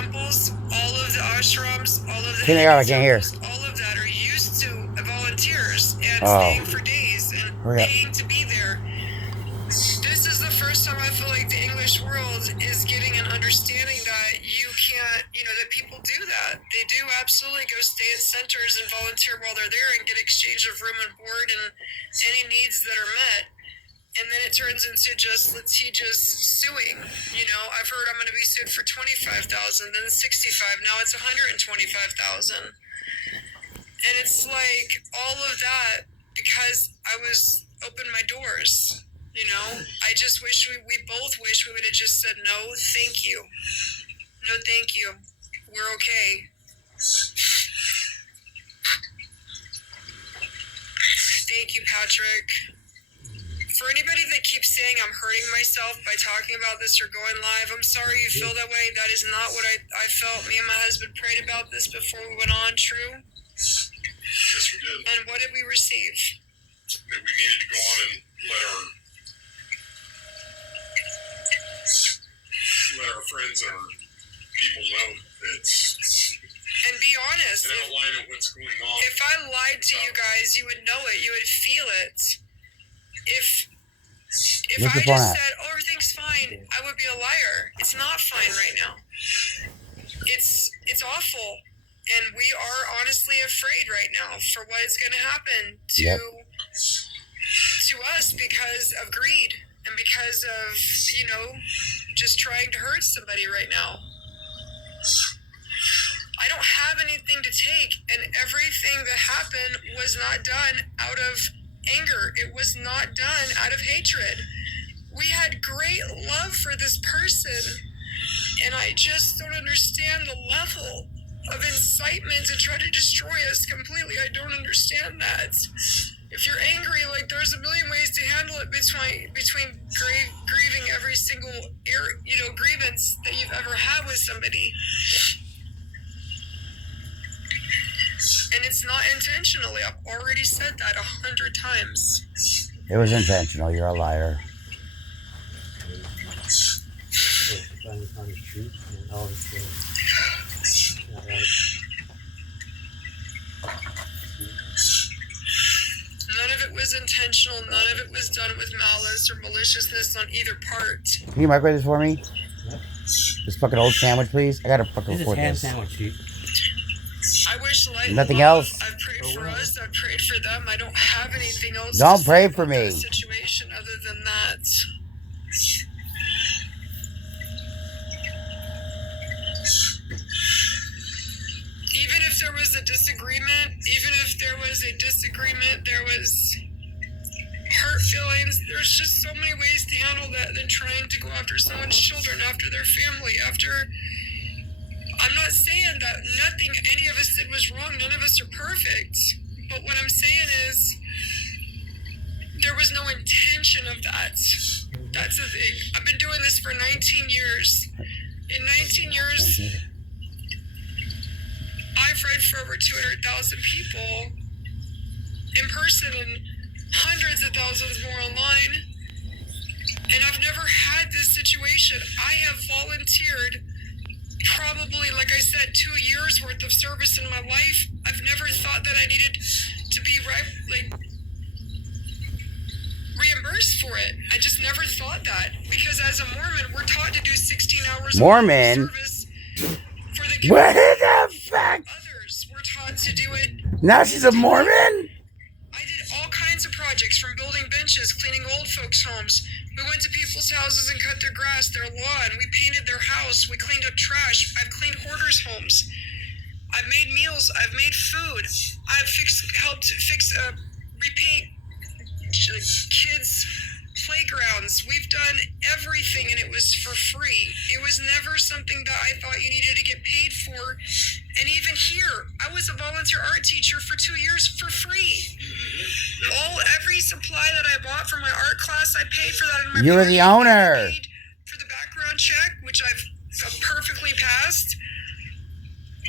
temples, all of the ashrams, all of the I can't hear. all of that are used to volunteers and staying for days and paying to be there. This is the first time I feel like the English world is getting an understanding that you can't, that people do that. They do absolutely go stay at centers and volunteer while they're there and get exchange of room and board and any needs that are met. And then it turns into just litigious suing. I've heard I'm going to be sued for $25,000, then $65,000, now it's $125,000. And it's like all of that because I was open my doors. I just wish we both wish we would have just said, no, thank you. No, thank you. We're okay. Thank you, Patrick. For anybody that keeps saying I'm hurting myself by talking about this or going live, I'm sorry you feel that way. That is not what I felt. Me and my husband prayed about this before we went on. True? Yes, we did. And what did we receive? That we needed to go on and let our friends and our people know that. And be honest. An outline of what's going on. If I lied to you guys, you would know it. You would feel it. If I just said, oh, everything's fine, I would be a liar. It's not fine right now. It's awful. And we are honestly afraid right now for what is going to happen to us because of greed and because of, just trying to hurt somebody right now. I don't have anything to take, and everything that happened was not done out of anger. It was not done out of hatred. We had great love for this person, and I just don't understand the level of incitement to try to destroy us completely. I don't understand that. If you're angry, there's a million ways to handle it between grieving every single grievance that you've ever had with somebody. And it's not intentionally. I've already said that 100 times. It was intentional. You're a liar. None of it was intentional. None of it was done with malice or maliciousness on either part. Can you microwave this for me? This fucking old sandwich, please. I gotta fucking record this. Sandwich. I wish light Nothing love. else? I've prayed for us. I've prayed for them. I don't have anything else. Don't pray for me. Situation other than that. Even if there was a disagreement, there was hurt feelings. There's just so many ways to handle that than trying to go after someone's children, after their family, I'm not saying that nothing any of us did was wrong. None of us are perfect. But what I'm saying is there was no intention of that. That's the thing. I've been doing this for 19 years. In 19 years, I've read for over 200,000 people in person and hundreds of thousands more online. And I've never had this situation. I have volunteered probably, like I said, 2 years worth of service in my life. I've never thought that I needed to be reimbursed for it. I just never thought that, because as a Mormon, we're taught to do 16 hours of service for the community. What the fuck? Others, we're taught to do it. Now she's a Mormon? I did all kinds of projects, from building benches, cleaning old folks' homes. We went to people's houses and cut their grass, their lawn. We painted their house. We cleaned up trash. I've cleaned hoarders' homes. I've made meals. I've made food. I've helped repaint kids' playgrounds. We've done everything, and it was for free. It was never something that I thought you needed to get paid for. And even here, I was a volunteer art teacher for 2 years for free. Every supply that I bought for my art class, I paid for that in my. You were the owner. I paid for the background check, which I've perfectly passed.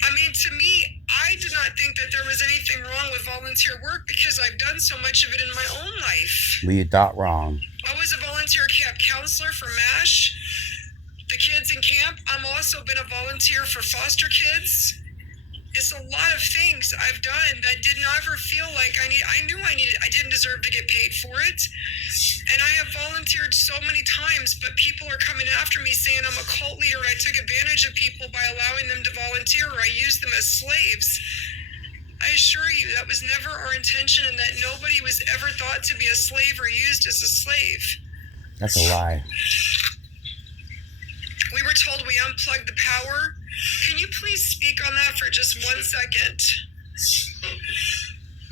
I mean, to me, I did not think that there was anything wrong with volunteer work because I've done so much of it in my own life. Well, you thought wrong. I was a volunteer camp counselor for MASH the kids in camp. I'm also been a volunteer for foster kids. It's a lot of things I've done that did not ever feel like I didn't deserve to get paid for it. And I have volunteered so many times, but people are coming after me saying I'm a cult leader and I took advantage of people by allowing them to volunteer, or I used them as slaves. I assure you that was never our intention, and that nobody was ever thought to be a slave or used as a slave. That's a lie. We were told we unplugged the power. Can you please speak on that for just 1 second?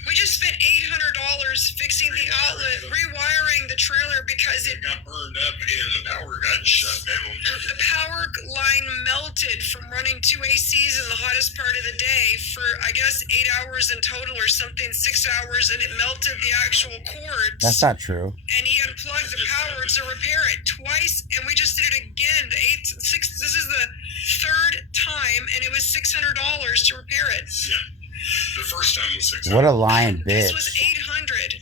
We just spent $800 fixing the outlet, rewiring the trailer because it got burned up and the power got shut down. The power line melted from running 2 ACs in the hottest part of the day for, I guess, 8 hours in total or something, 6 hours, and it melted the actual cords. That's not true. And he unplugged the power to repair it twice, and we just did it again. This is the third time, and it was $600 to repair it. Yeah. The first time was $600. What a lying bitch. This was $800.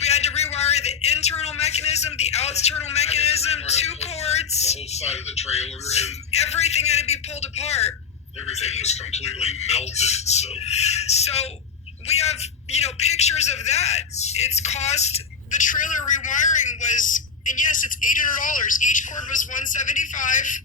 We had to rewire the internal mechanism, the external mechanism, 2 cords. The whole side of the trailer, and everything had to be pulled apart. Everything was completely melted. So we have, pictures of that. It's cost, the trailer rewiring was, and yes, it's $800. Each cord was $175.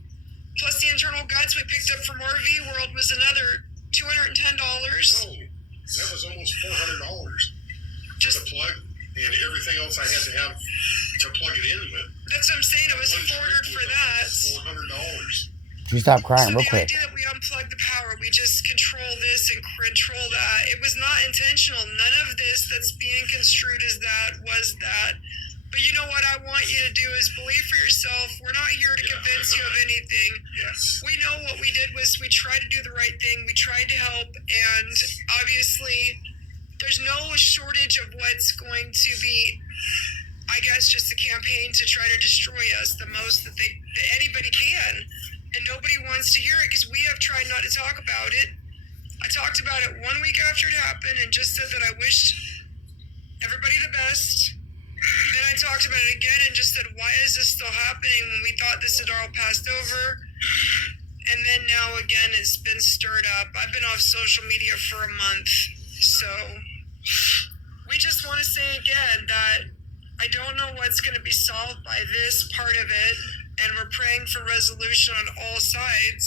Plus the internal guts we picked up from RV World was another $210. No, that was almost $400. Just the plug and everything else I had to have to plug it in with. That's what I'm saying. It was $400 for that. $400. You stop crying real quick. The idea that we unplugged the power, we just control this and control that. It was not intentional. None of this that's being construed as that was that. But you know what I want you to do is believe for yourself. We're not here to convince you of anything. Yes. We know what we did was we tried to do the right thing. We tried to help. And obviously, there's no shortage of what's going to be, I guess, just a campaign to try to destroy us the most that anybody can. And nobody wants to hear it because we have tried not to talk about it. I talked about it 1 week after it happened and just said that I wished everybody the best. Then I talked about it again and just said, why is this still happening when we thought this had all passed over? And then now again, it's been stirred up. I've been off social media for a month. So we just want to say again that I don't know what's going to be solved by this part of it. And we're praying for resolution on all sides.